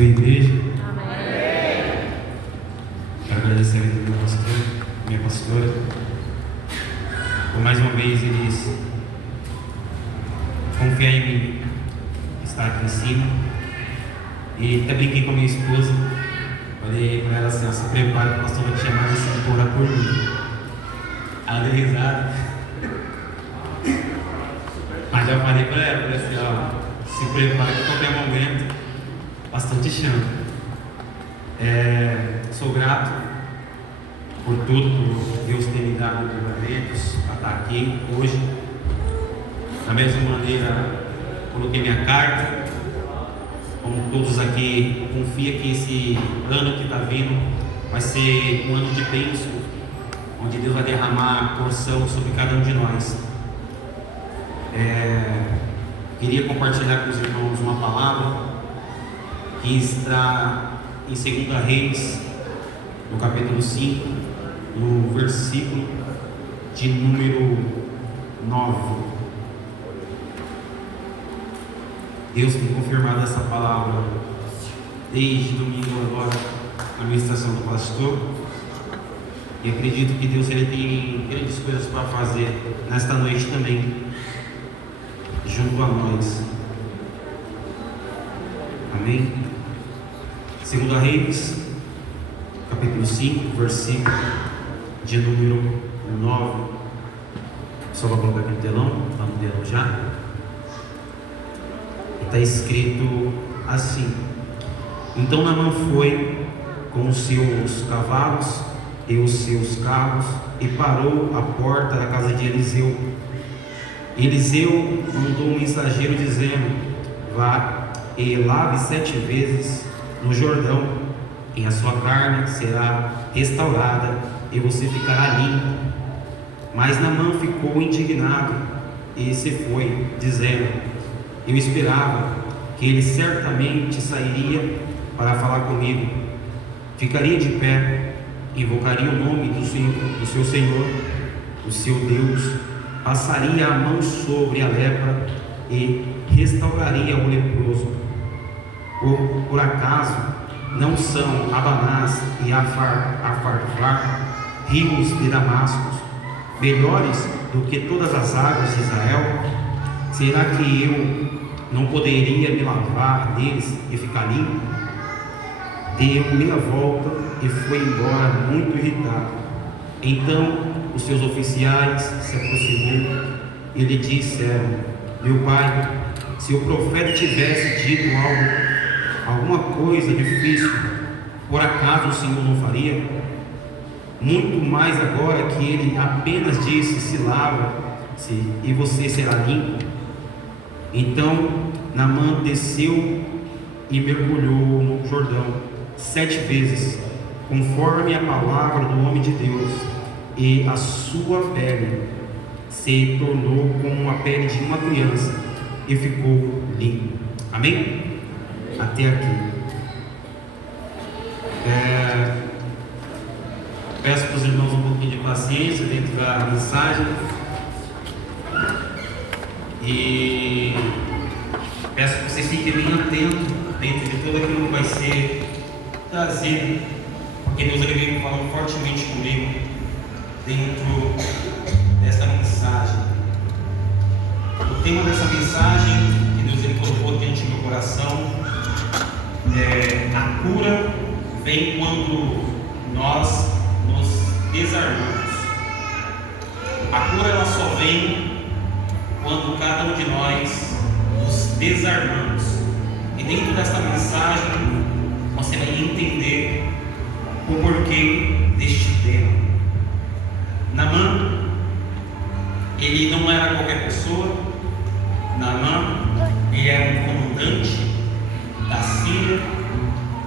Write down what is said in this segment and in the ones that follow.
a igreja. Amém. Quero agradecer a vida do meu pastor, minha pastora, por mais uma vez eles confiar em mim, estar aqui em cima. E até brinquei com a minha esposa, falei para ela assim: ó, se prepara que o pastor vai te chamar assim para orar por mim. Ela deu risada. Mas já falei para ela, falei assim: ó, se prepara que a qualquer momento o pastor te chama. Sou grato por tudo que Deus tem me dado de livramentos para estar aqui hoje. Da mesma maneira, coloquei minha carta. Como todos aqui, confia que esse ano que está vindo vai ser um ano de bênção, onde Deus vai derramar porção sobre cada um de nós. Queria compartilhar com os irmãos uma palavra que está em 2 Reis, no capítulo 5, no versículo de número 9. Deus tem confirmado essa palavra desde domingo agora, na ministração do pastor. E acredito que Deus ele tem grandes coisas para fazer nesta noite também, junto a nós. Amém? 2 Reis, capítulo 5, versículo de número 9. Só vou colocar aqui no telão, está no telão já. Está escrito assim: Então Naamã foi com os seus cavalos e os seus carros e parou à porta da casa de Eliseu. Eliseu mandou um mensageiro dizendo: Vá e lave 7 vezes no Jordão, e a sua carne será restaurada e você ficará limpo. Mas Naamã ficou indignado e se foi, dizendo: Eu esperava que ele certamente sairia para falar comigo, ficaria de pé, invocaria o nome do seu Senhor, o seu Deus, passaria a mão sobre a lepra e restauraria o leproso. Por acaso não são Abanás e Afarfar, rios de Damasco, melhores do que todas as águas de Israel? Será que eu não poderia me lavar neles e ficar limpo? Deu meia volta e foi embora muito irritado. Então os seus oficiais se aproximou e lhe disseram: Meu pai, se o profeta tivesse dito alguma coisa difícil, por acaso o Senhor não faria? Muito mais agora que ele apenas disse: se lava-se e você será limpo. Então Naamã desceu e mergulhou no Jordão 7 vezes, conforme a palavra do homem de Deus, e a sua pele se tornou como a pele de uma criança e ficou limpo. Amém? Até aqui. Peço para os irmãos um pouquinho de paciência dentro da mensagem. E peço que vocês fiquem bem atentos dentro de tudo aquilo que vai ser trazido, porque Deus ele veio falando fortemente comigo dentro dessa mensagem. O tema dessa mensagem que Deus ele colocou dentro do meu coração é: a cura vem quando nós nos desarmamos. A cura ela só vem quando cada um de nós nos desarmamos. E dentro desta mensagem você vai entender o porquê deste tema. Naamã, ele não era qualquer pessoa. Naamã, ele era um comandante da Síria,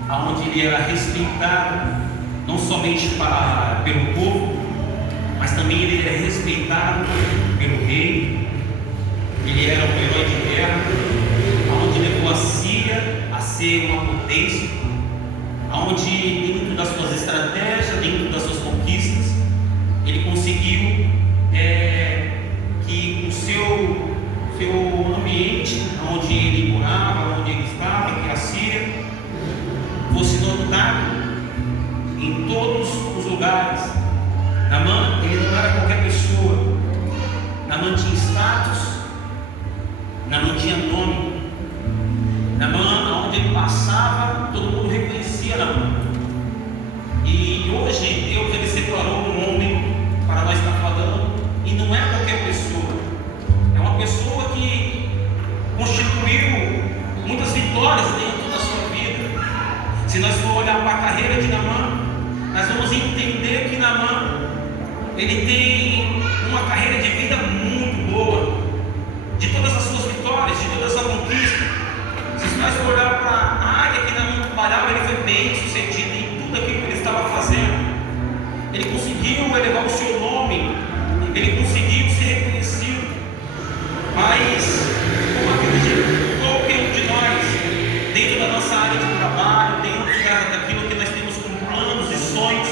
onde ele era respeitado não somente pelo povo, mas também ele era respeitado pelo rei. Ele era um herói de guerra, onde levou a Síria a ser uma potência, onde dentro das suas estratégias, dentro das suas conquistas, ele conseguiu que o seu ambiente, onde ele morava, onde ele estava, que é a Síria, Naamã tinha nome. Naamã, onde ele passava, todo mundo reconhecia Naamã. E hoje Deus ele separou um homem para nós estar falando, e não é qualquer pessoa, é uma pessoa que constituiu muitas vitórias dentro da sua vida. Se nós for olhar para a carreira de Naamã, nós vamos entender que Naamã ele tem uma carreira de vida muito boa, de todas as suas vitórias, de toda a sua conquista. Se nós for olhar para a área que Naamã trabalhava, ele foi bem sucedido em tudo aquilo que ele estava fazendo. Ele conseguiu elevar o seu nome, ele conseguiu ser reconhecido. Mas, como acredito, qualquer um de nós, dentro da nossa área de trabalho, dentro daquilo que nós temos como planos e sonhos,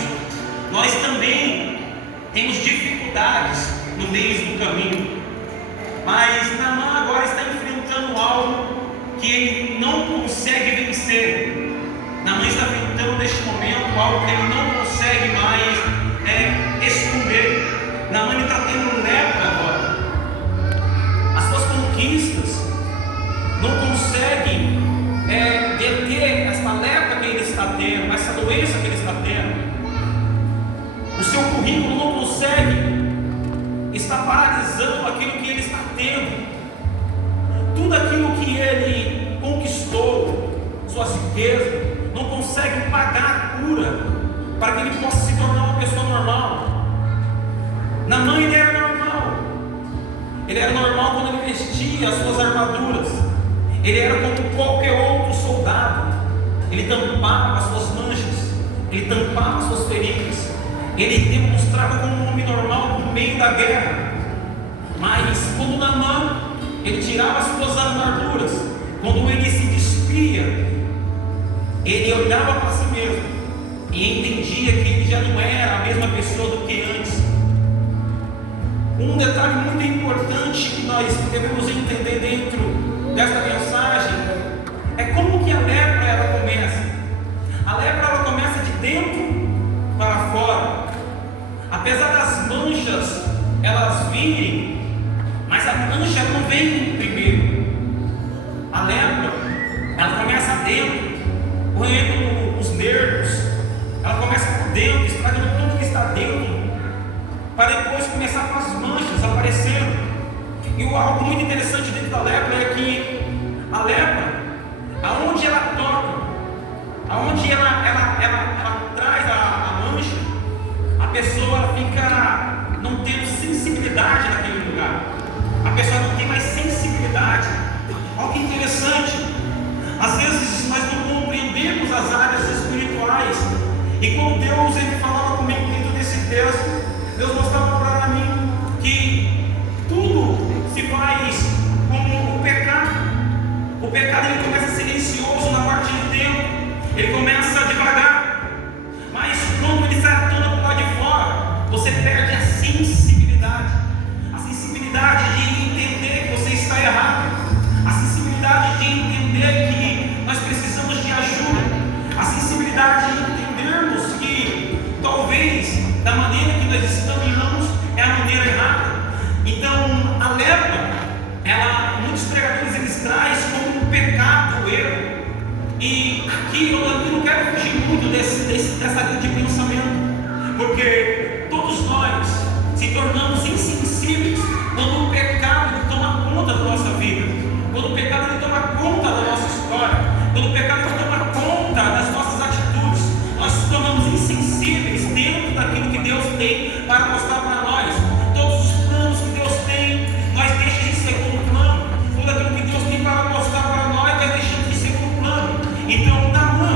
nós também temos dificuldades no meio do caminho. Mas Naamã agora está enfrentando algo que ele não consegue vencer. Naamã está enfrentando neste momento algo que ele não consegue mais esconder. Naamã está tendo lepra agora. As suas conquistas não conseguem deter essa lepra que ele está tendo, essa doença que ele está tendo. O seu currículo não consegue, está paralisando aquilo que ele está tendo. Tudo aquilo que ele conquistou, suas riquezas, não consegue pagar a cura para que ele possa se tornar uma pessoa normal. Naamã ele era normal. Ele era normal quando ele vestia as suas armaduras. Ele era como qualquer outro soldado. Ele tampava as suas manchas, ele tampava as suas feridas. Ele demonstrava como um homem normal no meio da guerra. Mas quando Naamã ele tirava as suas armaduras, quando ele se despia, ele olhava para si mesmo e entendia que ele já não era a mesma pessoa do que antes. Um detalhe muito importante que nós devemos entender dentro desta mensagem é como que a lepra ela começa. A lepra ela começa de dentro para fora. Apesar das manchas elas virem, mas a mancha não vem primeiro. A lepra ela começa dentro, correndo os nervos. Ela começa por dentro, estragando tudo que está dentro, para depois começar com as manchas aparecendo. E algo muito interessante dentro da lepra é que a lepra, aonde ela toca, aonde ela traz a mancha, a pessoa ela fica não tendo sensibilidade naquele lugar. A pessoa não tem mais sensibilidade. Olha que interessante. Às vezes nós não compreendemos as áreas espirituais. E quando Deus ele falava comigo dentro desse texto, Deus mostrava para mim que tudo se faz como o pecado. O pecado ele começa silencioso na parte de dentro, ele começa devagar, mas quando ele sai toda para o lado de fora, você perde a sensibilidade de entender que você está errado, a sensibilidade de entender que nós precisamos de ajuda, a sensibilidade de entendermos que talvez da maneira que nós estamos é a maneira errada. Então a lepra, muitos pregadores eles trazem como um pecado, o erro. E aqui eu não quero fugir muito dessa linha de pensamento, porque todos nós se tornamos insensíveis quando o pecado toma conta da nossa vida, quando o pecado toma conta da nossa história, quando o pecado toma conta das nossas atitudes. Nós nos tornamos insensíveis dentro daquilo que Deus tem para mostrar para nós. Todos os planos que Deus tem, nós deixamos em segundo plano. Tudo aquilo que Deus tem para mostrar para nós, nós deixamos em segundo plano. Então Naamã,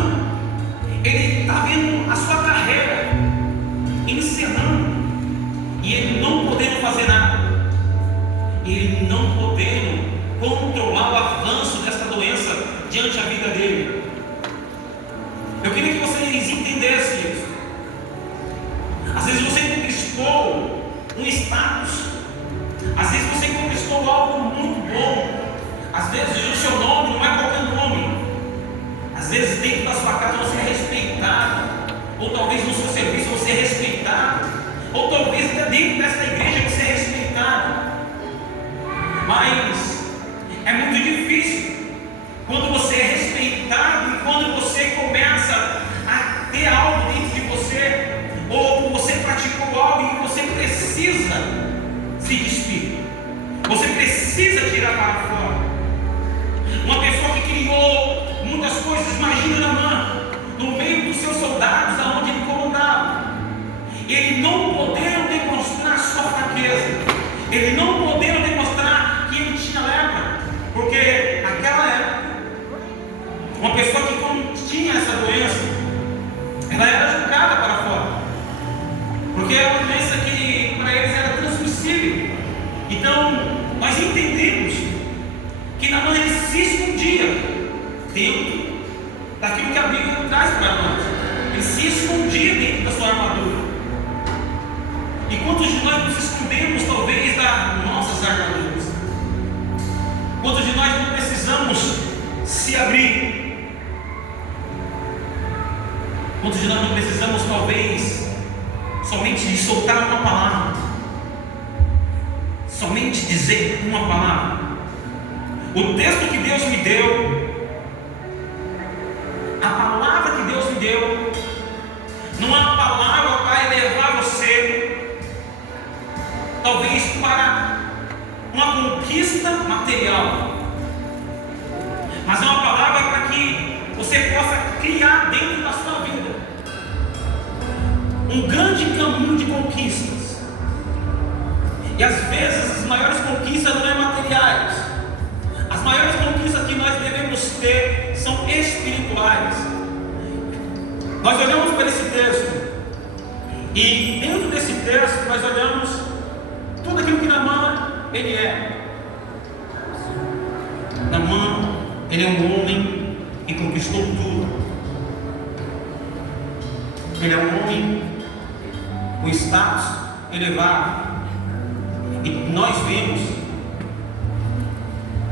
ele está vendo a sua carreira encerrando, e ele não podendo fazer nada, ele não podendo controlar o avanço desta doença diante da vida dele. Eu queria que vocês entendessem isso. Às vezes você conquistou um status, às vezes você conquistou algo muito bom, às vezes o seu nome não é qualquer nome, às vezes dentro da sua casa você é respeitado, ou talvez no seu serviço você é respeitado, ou talvez dentro desta igreja você é respeitado, mas é Uma pessoa que, quando tinha essa doença, ela era jogada para fora, porque é uma doença que para eles era transmissível. Então, nós entendemos que Naamã ele se escondia dentro daquilo que a Bíblia traz para nós. Ele se escondia dentro da sua armadura. E quantos de nós nos escondemos, talvez, das nossas armaduras? Quantos de nós não precisamos se abrir? Quantos de nós não precisamos, talvez, somente de soltar uma palavra? Somente dizer uma palavra. O texto que Deus me deu, a palavra que Deus me deu, não é uma palavra para elevar você, talvez para uma conquista material, mas é uma palavra para que você possa criar dentro da sua vida um grande caminho de conquistas. E às vezes as maiores conquistas não são materiais. As maiores conquistas que nós devemos ter são espirituais. Nós olhamos para esse texto, e dentro desse texto nós olhamos tudo aquilo que Naamã ele é. Naamã, ele é um homem que conquistou tudo. Ele é um homem com status elevado. E nós vemos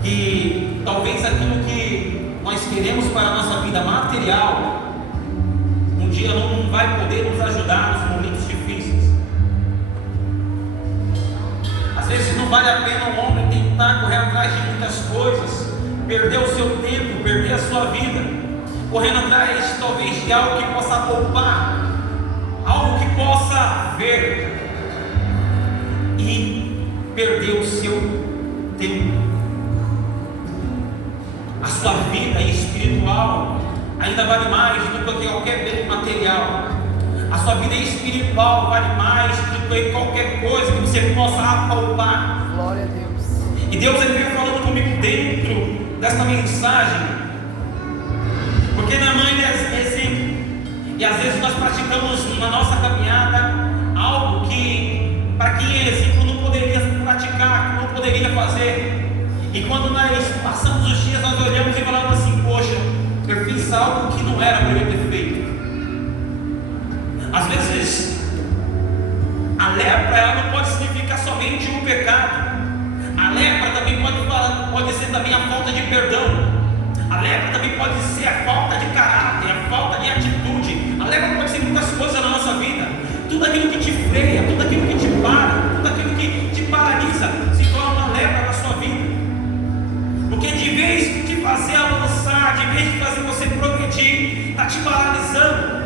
que talvez aquilo que nós queremos para a nossa vida material, um dia não vai poder nos ajudar nos momentos difíceis. Às vezes não vale a pena um homem tentar correr atrás de muitas coisas, perder o seu tempo, perder a sua vida, correndo atrás talvez de algo que possa poupar, algo que possa ver, e perder o seu tempo. A sua vida espiritual ainda vale mais do que qualquer bem material. A sua vida espiritual vale mais do que qualquer coisa que você possa apalpar. Glória a Deus. E Deus ele veio falando comigo dentro desta mensagem, porque Naamã ele é exemplo. E às vezes nós praticamos na nossa caminhada algo que para quem é exemplo não poderia praticar, não poderia fazer. E quando nós passamos os dias, nós olhamos e falamos assim: poxa, eu fiz algo que não era para eu ter feito. Às vezes a lepra ela não pode significar somente um pecado. A lepra também pode ser também a falta de perdão. A lepra também pode ser a falta de caráter, a falta de atitude. A lepra pode ser muitas coisas na nossa vida. Tudo aquilo que te freia, tudo aquilo que te para, tudo aquilo que te paralisa, se torna uma lepra na sua vida. Porque de vez de fazer avançar, de vez de fazer você progredir, está te paralisando,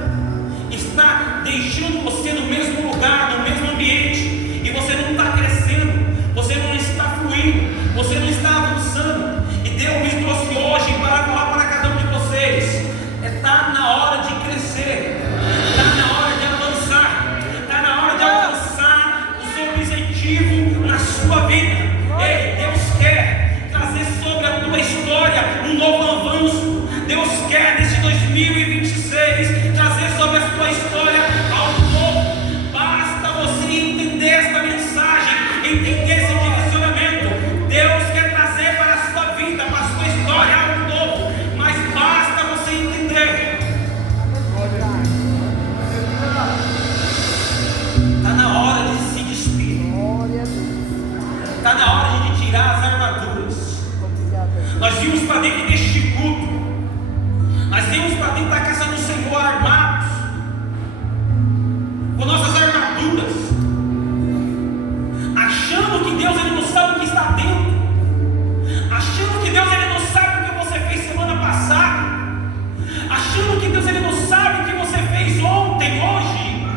está deixando você no mesmo lugar, no mesmo ambiente, e você não está crescendo, você não está fluindo, você não está avançando. E Deus me trouxe hoje para falar para cada um de vocês: está na hora de crescer, está na hora de avançar, está na hora de alcançar o seu objetivo na sua vida. Ei, Deus quer trazer sobre a tua história um novo avanço. Deus quer nesse 2026 trazer sobre a tua história algo novo. Basta você entender esta mensagem, entender esse direcionamento. Deus quer trazer para a sua vida, para a sua história algo novo, mas basta você entender. Está na hora de se despir, está na hora de tirar as armaduras. Nós vimos para dentro deste culto, nós vimos para dentro da casa do Senhor armados, com nossas armaduras, achando que Deus ele não sabe o que está dentro, achando que Deus ele não sabe o que você fez semana passada, achando que Deus ele não sabe o que você fez ontem, hoje.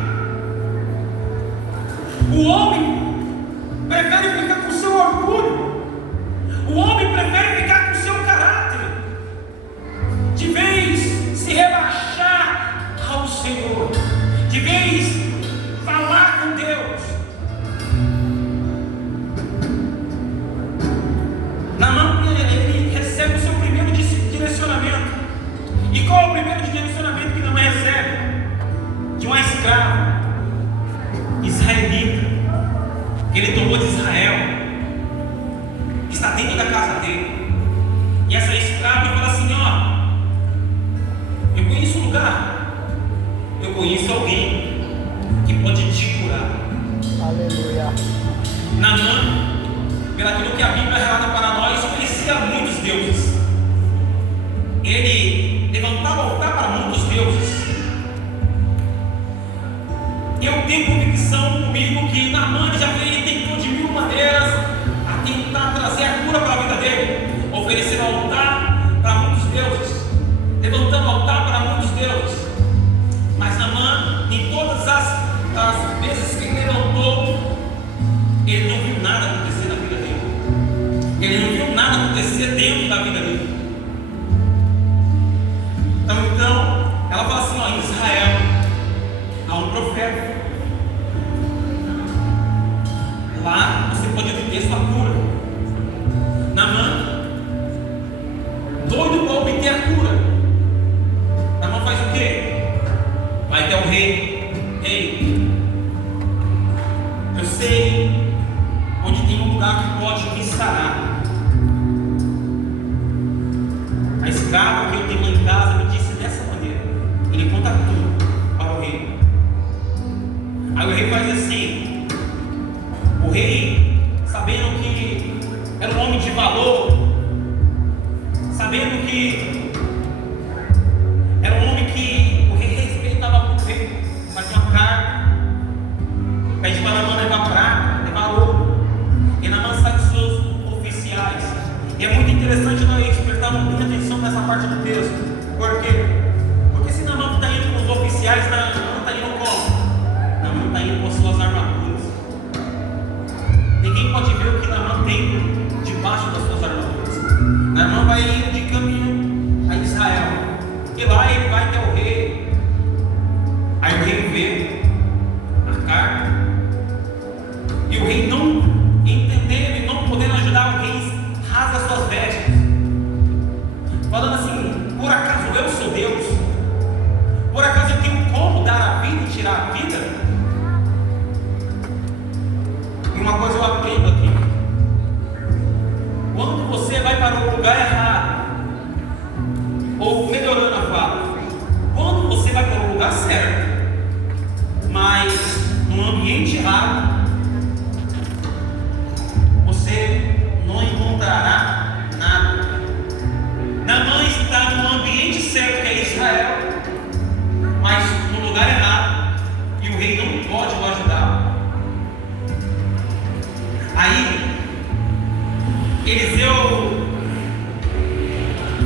O homem prefere ficar com o seu orgulho, o homem prefere ficar com o seu caráter, de vez se rebaixar ao Senhor, de vez lugar, eu conheço alguém que pode te curar. Aleluia. Naamã, pelaquilo que a Bíblia relata para nós, conhecia muitos deuses. Ele levantava altar para muitos deuses. Eu tenho convicção comigo que Naamã já tentou de mil maneiras a tentar trazer a cura para a vida dele, oferecendo altar para muitos deuses, levantando altar para muitos deuses. Mas Naamã, em todas as vezes que ele levantou, ele não viu nada acontecer na vida dele. Ele não viu nada acontecer dentro da vida dele. Então ela fala assim: ó, em Israel há um profeta. Lá você pode obter sua cura. Naamã, doido para obter a cura, Naamã faz o quê? Vai até o rei. Ei, eu sei onde tem um lugar que pode me sarar. A escrava que eu tenho lá em casa me disse dessa maneira. Ele conta tudo para o rei. Aí o rei faz assim. O rei, sabendo que era um homem de valor, sabendo que era um homem que o rei respeitava muito, o rei fazia uma carta, pede para Naamã levar prata, levar ouro, e Naamã sai dos seus oficiais. E é muito interessante nós prestarmos muita atenção nessa parte do texto. Por quê? Porque se Naamã está indo com os oficiais, Naamã está indo como? Naamã está indo com as suas armaduras. Ninguém pode ver o que Naamã tem debaixo das suas armaduras. Naamã vai indo de caminho a Israel, e lá ele vai até o rei. Aí o rei vê a carta, e o rei, não entendendo e não podendo ajudar, o rei rasga suas vestes, falando assim: por acaso eu sou Deus? Por acaso eu tenho como dar a vida e tirar a vida? E uma coisa eu aprendo aqui: quando você vai para um lugar errado, ou melhorando a fala, quando você vai para um lugar certo, mas num ambiente errado, você não encontrará nada. Naamã está no ambiente certo, que é Israel, mas no lugar errado, e o rei não pode o ajudar. Aí Eliseu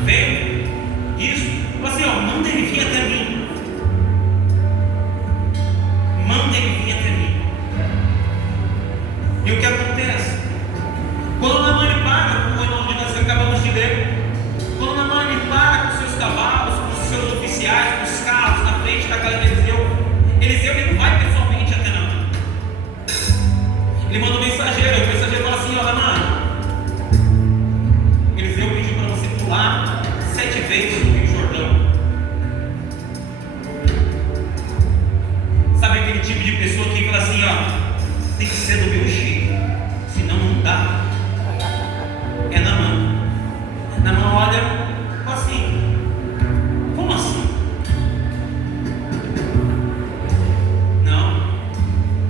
vê isso, falou assim: ó, manda ele vir até mim. Manda ele vir até mim. E o que acontece? Quando Naamã ele para, onde nós acabamos de ler, quando Naamã ele para com seus cavalos, com seus oficiais, com os carros na frente da casa de Eliseu ele não vai pessoalmente até Naamã. Ele manda um mensageiro, o mensageiro fala assim: ó, Naamã, Eliseu pediu para você pular 7 vezes no Rio Jordão. Sabe aquele tipo de pessoa que fala assim: ó, tem que ser do meu jeito, senão não dá. É Naamã. Naamã olha assim: como assim? Não.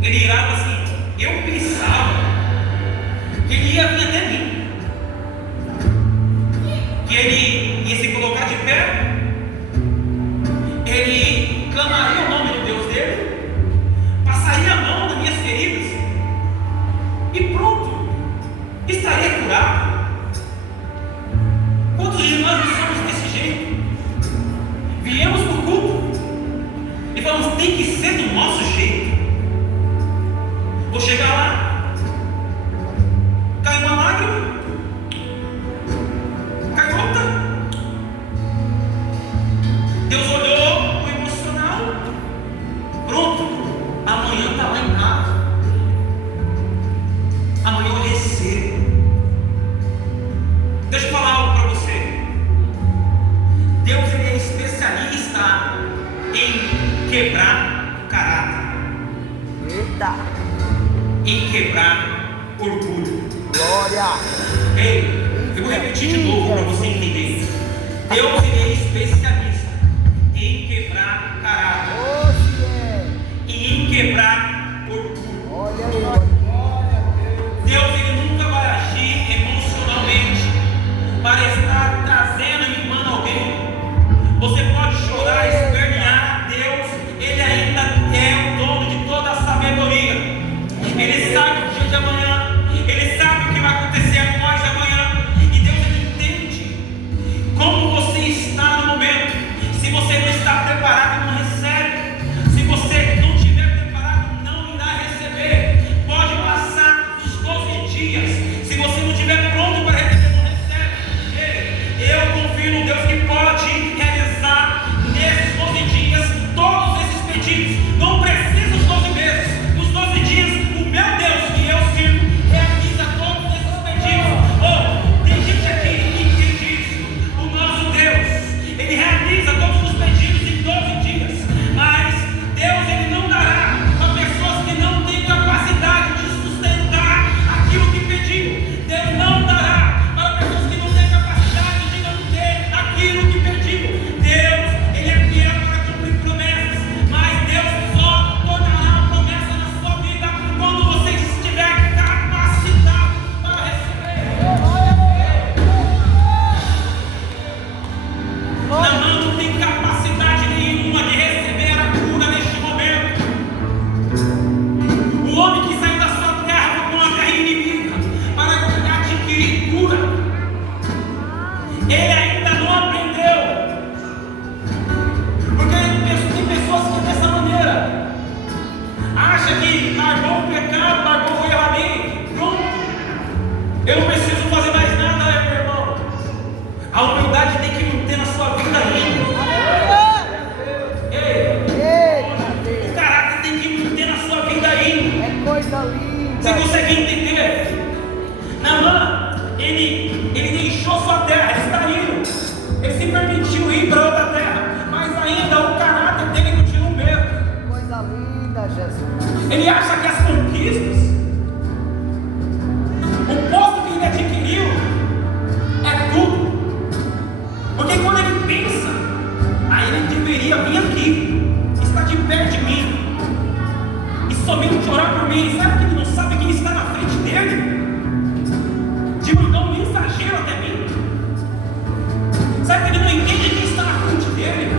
Ele irava assim: eu pensava que ele ia vir até mim, que ele ia se colocar de pé, ele clamaria o nome do Deus dele, passaria a mão nas minhas feridas e pronto, estaria curado. Quantos de nós não somos desse jeito? Viemos para o culto e falamos: tem que ser do nosso jeito. Vou chegar lá, cai uma lágrima, cai outra. Deus olhou o emocional, pronto, amanhã está lá em casa, amanhã eu recebo. Deixa eu falar algo para você. Deus ele é especialista em quebrar o caráter. Eita. Em quebrar orgulho. Glória. Ei, eu vou repetir de novo para você entender. Deus ele é especialista em quebrar está trazendo e animando alguém. Você pode chorar, espernear. Deus, Ele ainda é o dono de toda a sabedoria. Ele sabe o dia de amanhã. Ele sabe o que vai acontecer após amanhã. E Deus, Ele entende como você está no momento. Se você não está preparado, não recebe. Se você não estiver preparado, não irá receber. Pode passar os 12 dias. Se você não estiver pronto para receber, não recebe. Eu confio no Deus que pode realizar nesses 12 dias todos esses pedidos. Não precisa os 12 meses. Nos 12 dias, o meu Deus que eu sirvo realiza todos esses pedidos. Oh, tem gente aqui que entende isso. O nosso Deus, Ele realiza todos os pedidos em 12 dias. Mas Deus, Ele não dará a pessoas que não têm capacidade de sustentar aquilo que pediu. Deus não dará para pessoas que não têm capacidade de não ter aquilo que pediu. Deus, Ele é fiel para cumprir promessas, mas Deus só tornará a promessa na sua vida quando você estiver capacitado para receber. Naamã não tem capacidade nenhuma de receber a cura neste momento. O homem que saiu da sua terra foi para uma terra inimiga para adquirir cura. Ele ainda não aprendeu. Porque tem pessoas que dessa maneira acham que largou o pecado, largou o erro ali, pronto. Eu não preciso fazer mais nada, meu irmão. A humildade tem que manter na sua vida ainda. Ei, o caráter tem que manter na sua vida ainda. É coisa linda. Você consegue entender? Naamã, ele deixou sua terra, ele está indo. Ele se permitiu ir para outra terra, mas ainda o caráter dele continua o mesmo. Coisa linda, Jesus. Ele acha que as conquistas, o posto que ele adquiriu, é tudo. Porque quando ele pensa, aí ele deveria vir aqui, estar de perto de mim, e somente orar por mim. Sabe que ele não sabe quem está na frente dele? De mandar um mensageiro até mim. Sabe que ele não entende quem está na frente dele?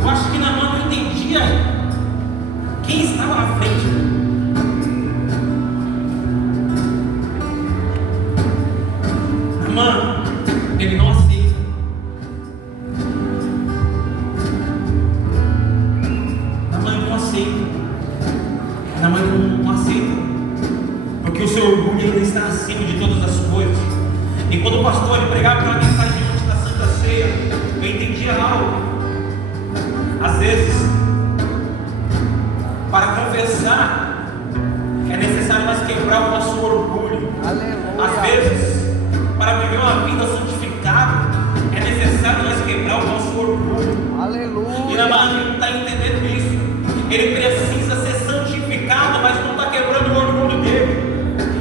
Eu acho que Naamã não entendia quem estava na frente. Naamã, ele não aceita. Naamã não aceita. Naamã não aceita. Porque o seu orgulho ainda está acima de todas as coisas. E quando o pastor ele pregava aquela mensagem diante da Santa Ceia, eu entendia algo. Às vezes, para confessar, é necessário nós quebrar o nosso orgulho. Aleluia. Às vezes, para viver uma vida santificada, é necessário nós quebrar o nosso orgulho. Aleluia. E Naamã não está entendendo isso. Ele precisa ser santificado, mas não está quebrando o orgulho dele.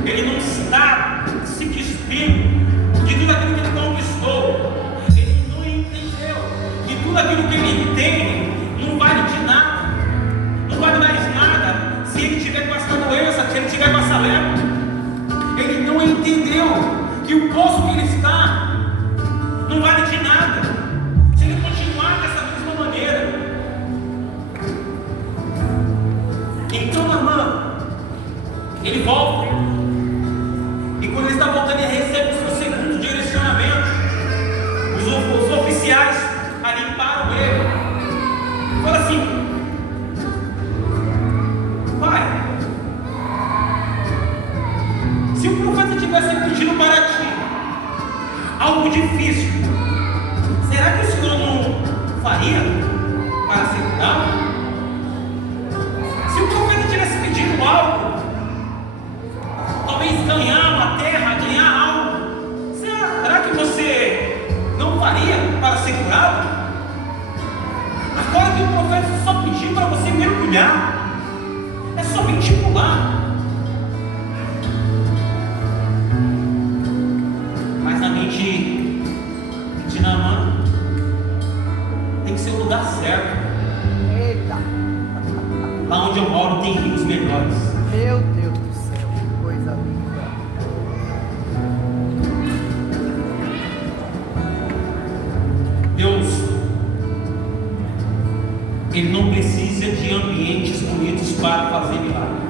Ele não está se despindo de tudo aquilo que ele conquistou. Ele não entendeu que tudo aquilo que ele tem não vale de nada. Não vale mais nada se ele tiver com essa doença, se ele tiver com essa lepra. Ele não entendeu que o poço que ele está não vale de nada se ele continuar dessa mesma maneira. Então Naamã, ele volta. E quando ele está voltando, ele recebe o seu segundo direcionamento. Os oficiais ali param ele. Fala assim: pai, se o profeta tivesse pedido para ti algo difícil, será que o Senhor não faria para segurá-lo? Se o profeta tivesse pedido algo, talvez ganhar uma terra, ganhar algo, será que você não faria para segurá-lo? Agora que o profeta só pediu para você mergulhar, é somente pular. Mas na mente de Naamã tem que ser o lugar certo. Eita. Lá onde eu moro tem rios melhores. Meu Deus do céu, que coisa linda. Porque ele não precisa de ambientes bonitos para fazer milagre.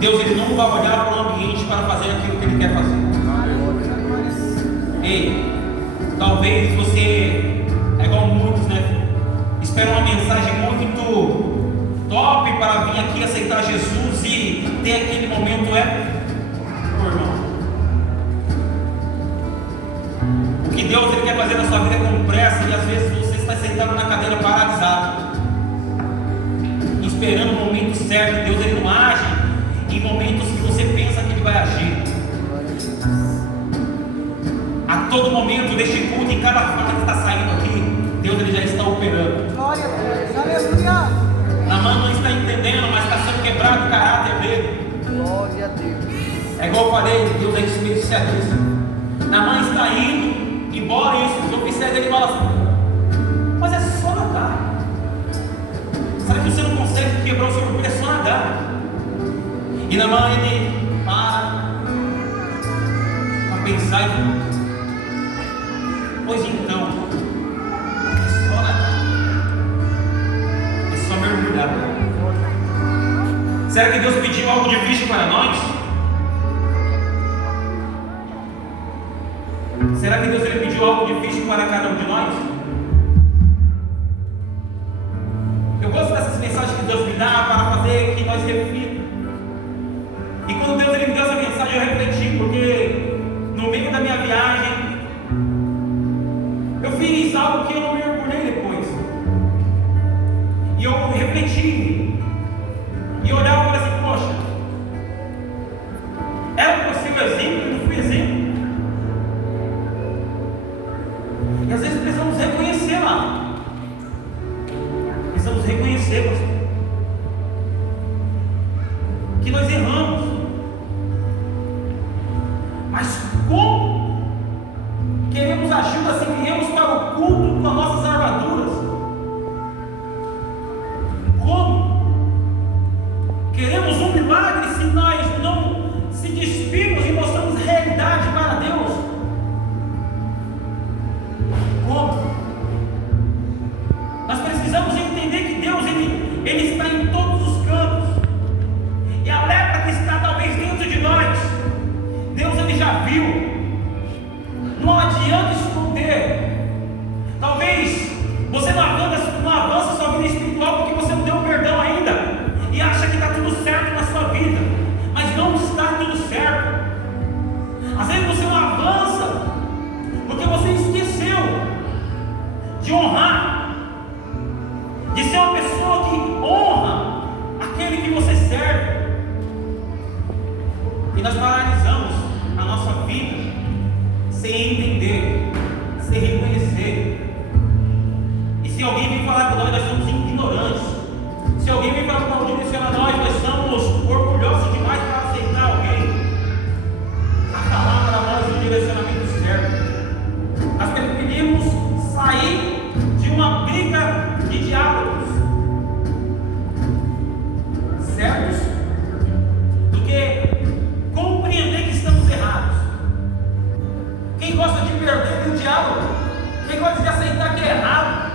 Deus, ele não vai olhar para o ambiente para fazer aquilo que ele quer fazer. Ei, talvez você é igual muitos, né? Espera uma mensagem muito top para vir aqui aceitar Jesus e ter aquele momento épico. Meu irmão, o que Deus ele quer fazer na sua vida com pressa, e às vezes você está sentado na cadeira paralisado, esperando o momento certo. Deus ele não age em momentos que você pensa que ele vai agir. A todo momento deste culto, em cada fala que está saindo aqui, Deus ele já está operando. Glória a Deus, aleluia. Naamã não está entendendo, mas está sendo quebrado o caráter dele. Glória a Deus. É igual eu falei, Deus é especialista. Naamã está indo embora, e os oficiais dele falam assim: mas é só nadar. Será que você não consegue quebrar o seu orgulho? É só nadar. E Naamã ele para pensar e pois então, é só nadar, é só mergulhar. Será que Deus pediu algo difícil para nós? Será que Deus ele pediu algo difícil para cada um de nós? Eu gosto dessas mensagens que Deus me dá para fazer que nós reflitimos. E quando Deus ele me deu essa mensagem, eu refleti, porque no meio da minha viagem eu fiz algo que eu não me orgulhei depois. E eu refleti. E eu olhava e falei assim: poxa, era para ser o exemplo, eu não fui exemplo. E às vezes precisamos reconhecer lá. Precisamos reconhecer, pastor, que nós erramos. Mas como queremos ajuda se viemos para o culto com as nossas armaduras? Como queremos um milagre se nós não se despimos e mostramos realidade para Deus? Como? Nós precisamos entender que Deus ele está em todos os cantos, e a lepra que está talvez dentro de nós, Deus ele já viu. Não adianta esconder. Talvez você não avança sua vida espiritual porque você não deu perdão ainda e acha que está tudo certo na sua vida, mas não está tudo certo. Às vezes você não avança porque você esqueceu de honrar, de ser uma pessoa que honra aquele que você serve. E nós paralisamos a nossa vida sem entender, sem reconhecer. E se alguém vem falar com nós somos ignorantes. Se alguém vem falar com direcionar nós somos orgulhosos demais para aceitar alguém a falar para nós o direcionamento certo. Nós preferimos sair de uma briga de diálogos certos do que compreender que estamos errados. Quem gosta de perder o diálogo? Quem gosta de aceitar que é errado?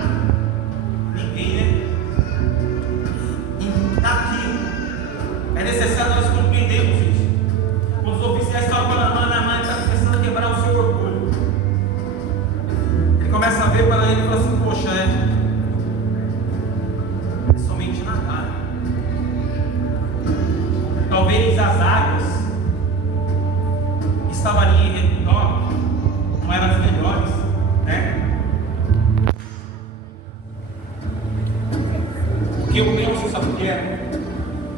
Ninguém, né? E aqui é necessário nós compreendermos isso. Quando os oficiais estavam na mão, está começando a quebrar o seu orgulho. Ele começa a ver para ele e fala assim: poxa, é somente nadar. Talvez as águas que estavam ali em redor não eram as melhores, né? O que eu penso, sabe o que é?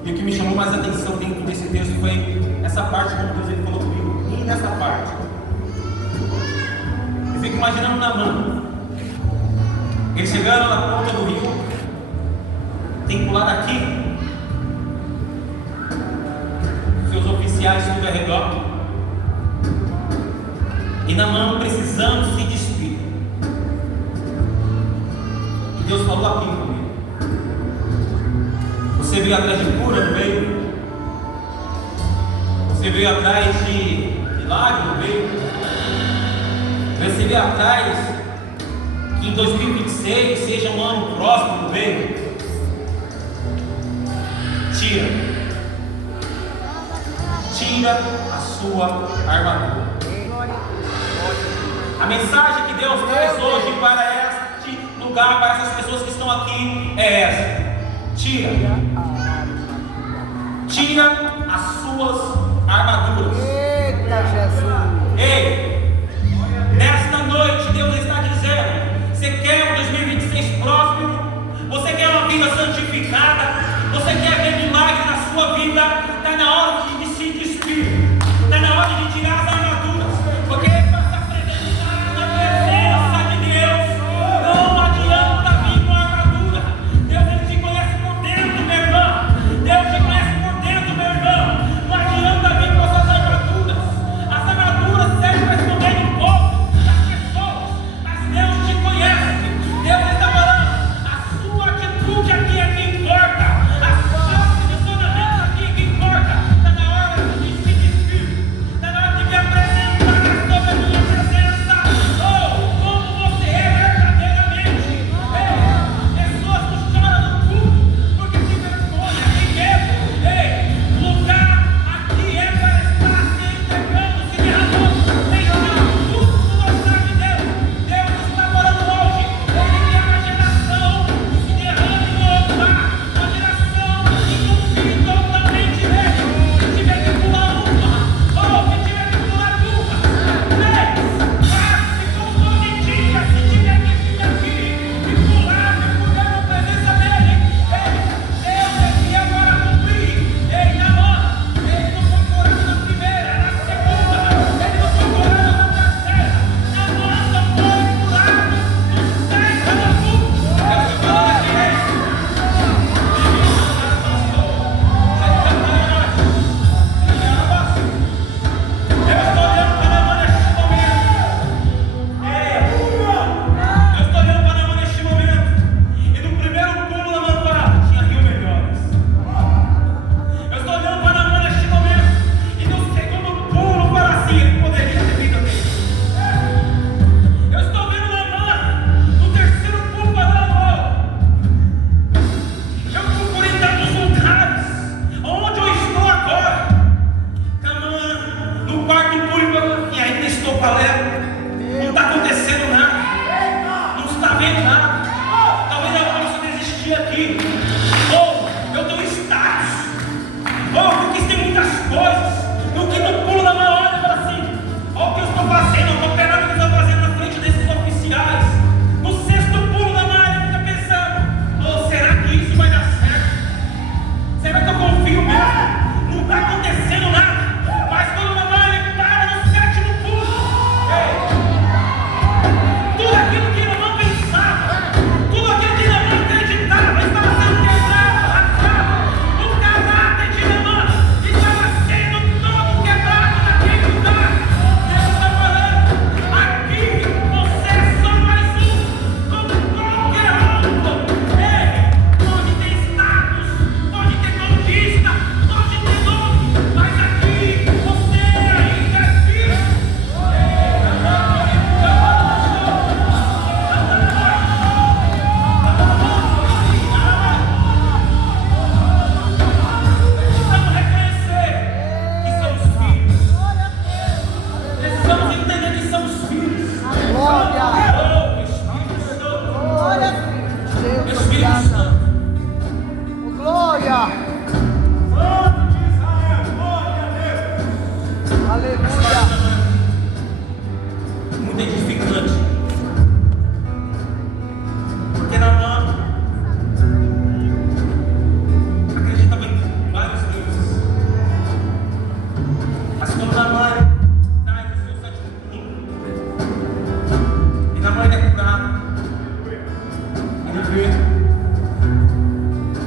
E o que me chamou mais atenção dentro desse texto foi essa parte, como Deus ele falou comigo, e nessa parte. Eu fico imaginando Naamã, ele chegando na ponta do rio, tem que pular daqui, seus oficiais tudo ao redor, e Naamã precisando se despir. E Deus falou aqui comigo: você veio atrás de cura no meio? Você veio atrás de milagre no meio? Você veio atrás Que em 2026 seja um ano próspero dele. Tira a sua armadura. A mensagem que Deus traz hoje para este lugar, para essas pessoas que estão aqui, é essa: tira as suas armaduras. Eita Jesus! Ei, nesta noite Deus está dizendo: você quer um 2026 próspero? Você quer uma vida santificada? Você quer ver milagre na sua vida? Está na hora de se despir. Está na hora de tirar as armaduras. Porque para se apresentar na presença de Deus, não adianta vir com a armadura. Deus, Ele te conhece por dentro, meu irmão. Deus te conhece por dentro, meu irmão. Não adianta vir com essas armaduras. As armaduras servem para esconder um pouco das pessoas. Mas Deus te conhece. Deus está falando: a sua atitude aqui é que importa.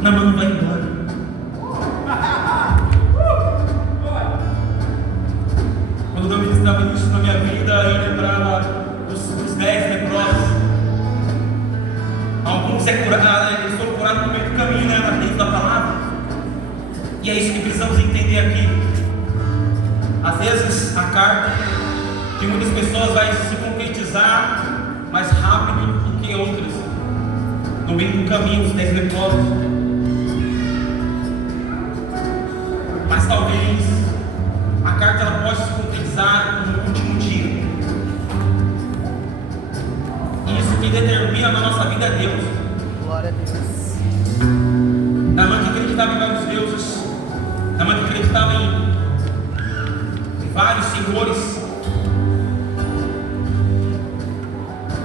Naamã vai embora. Quando Deus ministrava isso na minha vida, eu lembrava dos 10 leprosos. Alguns eles foram curados no meio do caminho, né, dentro da palavra. E é isso que precisamos entender aqui. Às vezes a carta de muitas pessoas vai se concretizar mais rápido do que que outras, no meio do caminho, os 10 leprosos. Mas talvez a carta ela possa se concretizar no último dia. Isso que determina na nossa vida é Deus. Glória a Deus. Naamã que acreditava em vários deuses, Naamã que acreditava em vários senhores,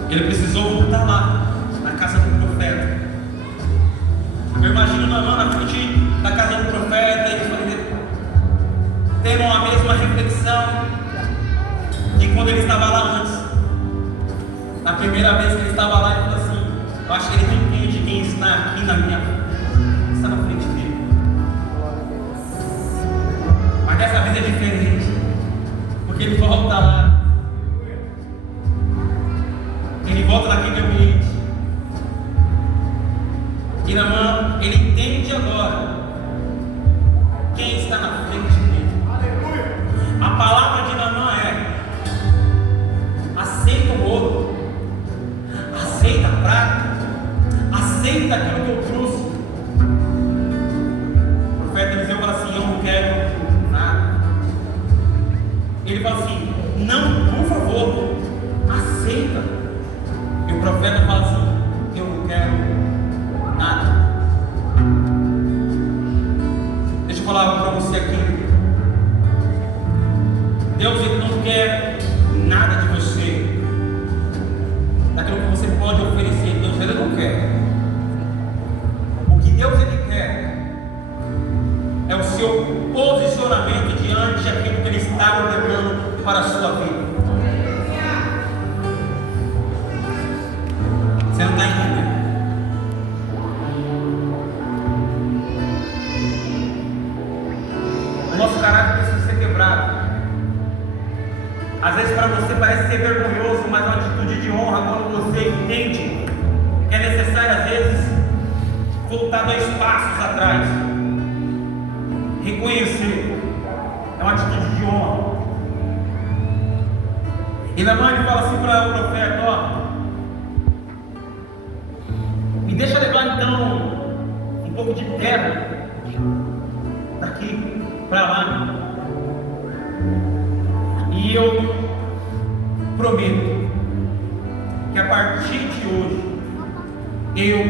ele precisou voltar lá, na casa do profeta. Eu imagino Naamã na frente da casa do profeta, eles tendo a mesma reflexão de quando ele estava lá antes. Na primeira vez que ele estava lá, ele falou assim: eu acho que ele não entende quem está aqui na minha frente, está na frente dele. Mas dessa vez é diferente, porque ele volta lá, ele volta naquele ambiente, e Naamã, ele entende agora quem está na frente dele. A palavra de Naamã é: aceita o ouro, aceita a prata, aceita aquilo que eu trouxe. O profeta Eliseu fala assim: eu não quero nada. Ele fala assim: não, por favor, aceita. E o profeta fala assim: eu não quero nada. Deixa eu falar algo para você aqui. Deus ele não quer nada de você, daquilo que você pode oferecer. Deus ele não quer. O que Deus ele quer é o seu posicionamento diante daquilo que ele está ordenando para a sua vida. Você não está entendendo? O nosso caráter precisa ser quebrado. Às vezes para você parece ser vergonhoso, mas uma atitude de honra quando você entende que é necessário às vezes voltar 2 passos atrás. Reconhecer é uma atitude de honra. E Naamã ele fala assim para o profeta: ó, me deixa levar então um pouco de terra daqui para lá, e eu prometo que a partir de hoje eu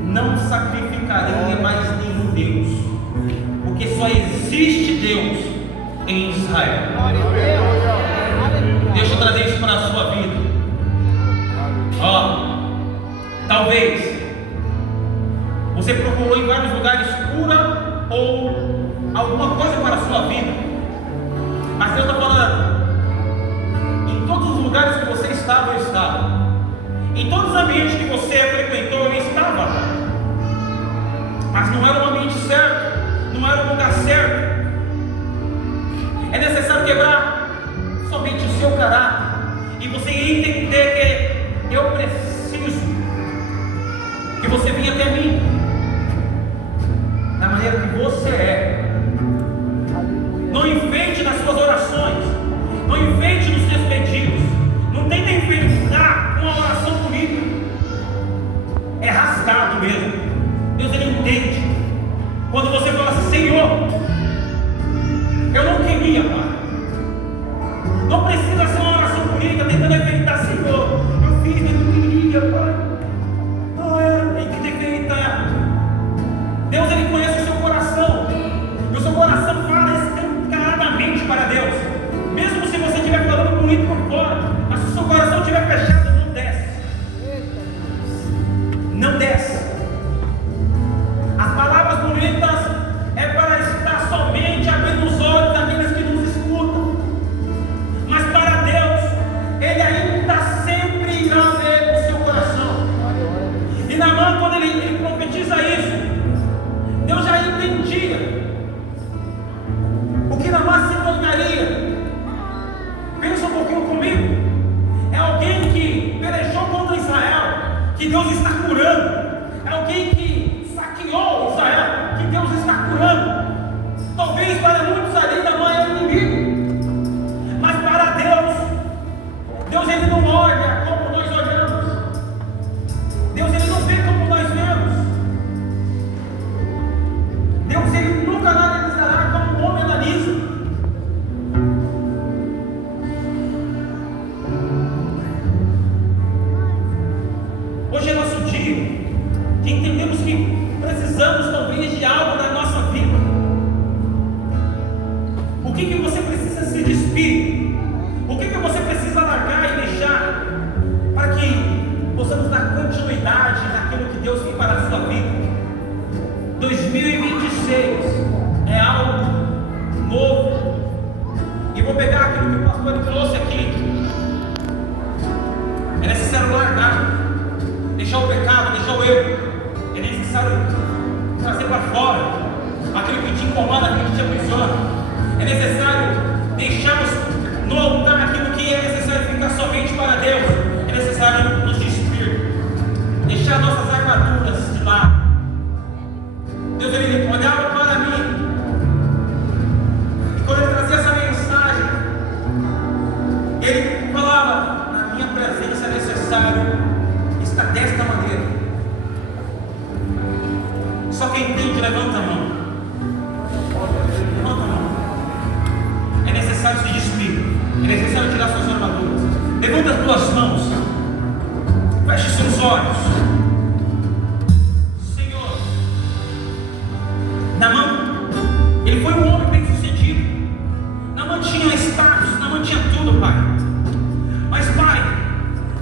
não sacrificarei mais nenhum Deus, porque só existe Deus em Israel. Deixa eu trazer isso para a sua vida. Ó, talvez você procurou em vários lugares cura ou alguma coisa para a sua vida, mas Deus está falando: em todos os lugares que você estava, eu estava. Em todos os ambientes que você frequentou, eu estava. Mas não era o ambiente certo, não era o lugar certo. É necessário quebrar somente o seu caráter e você entender que eu preciso que você venha até mim da maneira que você é. Não enfeite nas suas orações, não enfeite nos seus pedidos, não tenta enfeitar uma oração bonita. É rasgado mesmo. Deus ele entende quando você fala assim: Senhor, eu não queria, Pai. Não precisa ser uma oração bonita tentando enfeitar. Senhor, eu fiz, mas não queria, Pai. Tem que enfeitar. Deus ele conhece o seu coração, e o seu coração fala escancaradamente para Deus. Mesmo se você estiver falando bonito por fora, mas se o seu coração estiver fechado, não desce. Não desce. As palavras bonitas é para estar somente abrindo os olhos daqueles que nos escutam, mas para Deus ele ainda sempre irá ver o seu coração. E Naamã, quando ele profetiza isso, Deus já entendia o que Naamã se tornaria. Pensa um pouquinho comigo. É alguém que pelejou contra Israel, que Deus está curando. É alguém que saqueou Israel, que Deus está curando. Talvez para muitos ali Naamã é inimigo, mas para Deus, Deus ele não olha como nós olhamos. É necessário largar, deixar o pecado, deixar o erro. É necessário trazer para fora aquilo que te incomoda, aquilo que te aprisiona. É necessário deixarmos no altar aquilo que é necessário ficar somente para Deus. É necessário nos despir, deixar nossas armaduras de lado. Deus, ele olhava para mim, e quando ele trazia essa mensagem, ele falava: na minha presença é necessário estar desta maneira. Só quem entende, levanta a mão. Levanta a mão. É necessário se despir, é necessário tirar suas armaduras. Levanta as tuas mãos, feche seus olhos. Senhor, Naamã, ele foi um homem bem sucedido. Naamã tinha status, Naamã tinha tudo, Pai. Mas, Pai,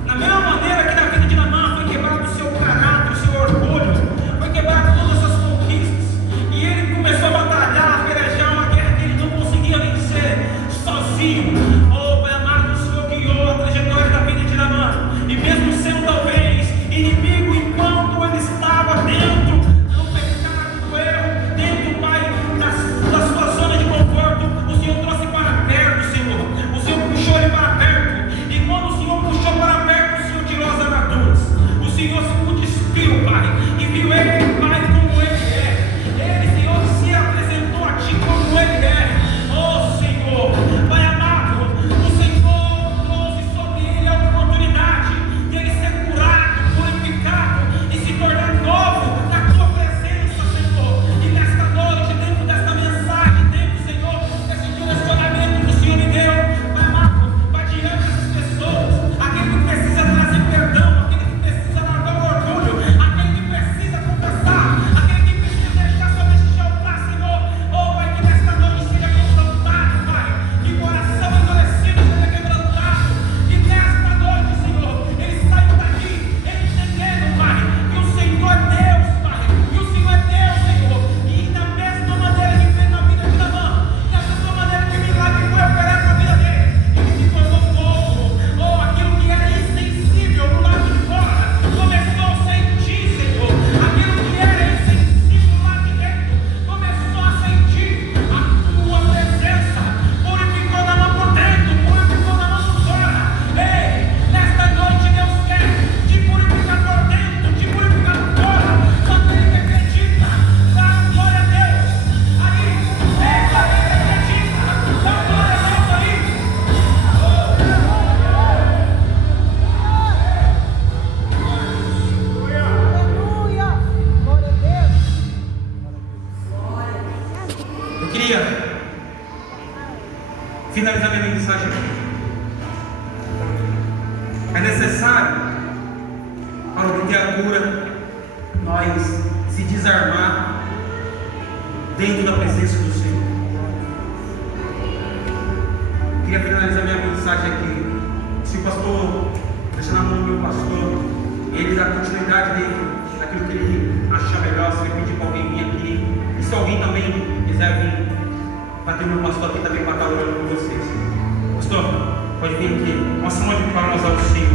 na mesma maneira que na vida de Naamã foi quebrado o seu caráter, o seu orgulho, foi quebrado todas as suas conquistas, e ele começou a batalhar, a pelejar uma guerra que ele não conseguia vencer sozinho. Oh, Pai amado, o Senhor guiou a trajetória da vida de Naamã, e mesmo sendo talvez inimigo, enquanto ele estava dentro do pecado, do erro, dentro, Pai, da sua zona de conforto, o Senhor trouxe para perto, Senhor. O Senhor puxou ele para perto, e quando o Senhor puxou para perto, o Senhor tirou as armaduras. O Senhor se despiu, Pai, e viu ele, Pai, como ele é. Ele, Senhor, se apresentou a Ti como ele é. Oh, Senhor, Pai amado, o Senhor trouxe sobre ele a oportunidade de ele ser curado, purificado e se tornar novo na Tua presença, Senhor. E nesta noite, dentro desta mensagem, dentro, Senhor, desse direcionamento que o Senhor me deu, Pai amado, vai diante dessas pessoas, aquele que precisa trazer perdão, aquele que precisa largar o orgulho, aquele que precisa confessar, aquele que precisa deixar sobre este altar, Senhor. Oh, Pai, que nesta noite seja quebrantado, Pai, que coração endurecido seja quebrantado, que nesta noite, Senhor, ele saiu daqui, ele entendendo, Pai, que o Senhor é Deus, Pai, que o Senhor é Deus, Senhor, e da mesma maneira que fez na vida de Naamã, da mesma maneira que milagre foi operado na vida dele, ele se tornou novo. Oh, aquilo que era insensível do lado de fora começou a sentir, Senhor. Aquilo que era insensível do lado de dentro começou a sentir a Tua presença. Purificou Naamã por dentro, purificou Naamã por fora. Ei, nesta noite Deus quer te purificar por dentro, te purificar por fora. Só aquele que acredita, dá glória a Deus. Aí, ei, só aquele que acredita, dá glória a Deus aí. Aleluia! Glória a Deus! Eu queria finalizar minha mensagem aqui. É necessário, para obter a cura, nós se desarmar dentro da presença do Senhor. Eu queria finalizar minha mensagem aqui. Se o pastor deixar na mão do meu pastor, ele dá continuidade dentro daquilo que ele achar melhor, se ele pedir para alguém vir aqui. E se alguém também quiser vir, vai ter meu pastor aqui também para estar orando com vocês. Pastor, pode vir aqui. Uma salva de palmas ao Senhor.